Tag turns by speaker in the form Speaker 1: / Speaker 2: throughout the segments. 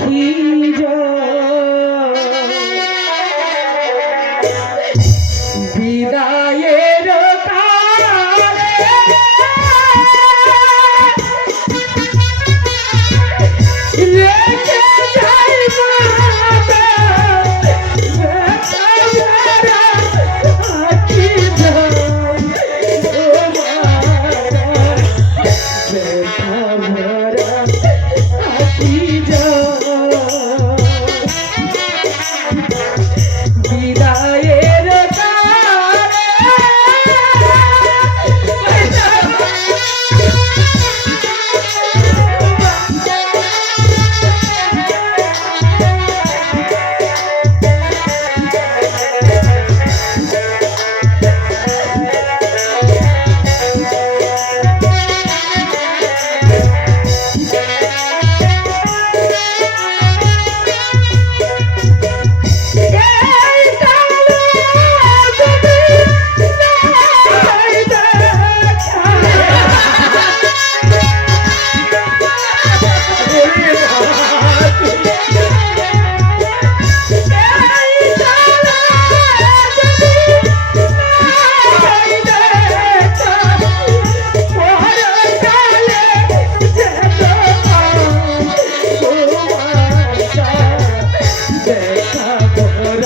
Speaker 1: রাখি
Speaker 2: যা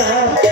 Speaker 2: Deus.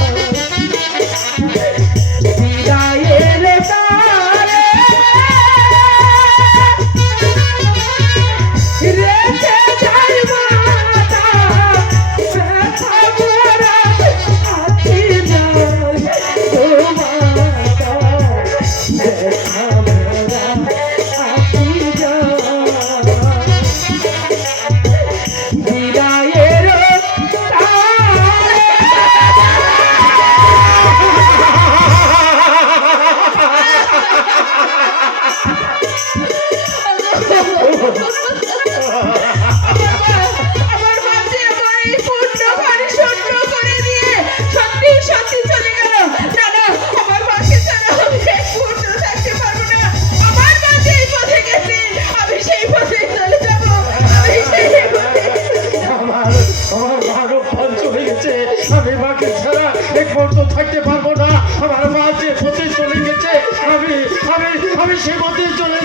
Speaker 2: তো থাকতে পারব না। আমার
Speaker 3: মা যে পথে চলে গেছে। আমি আমি আমি সে পথে চলে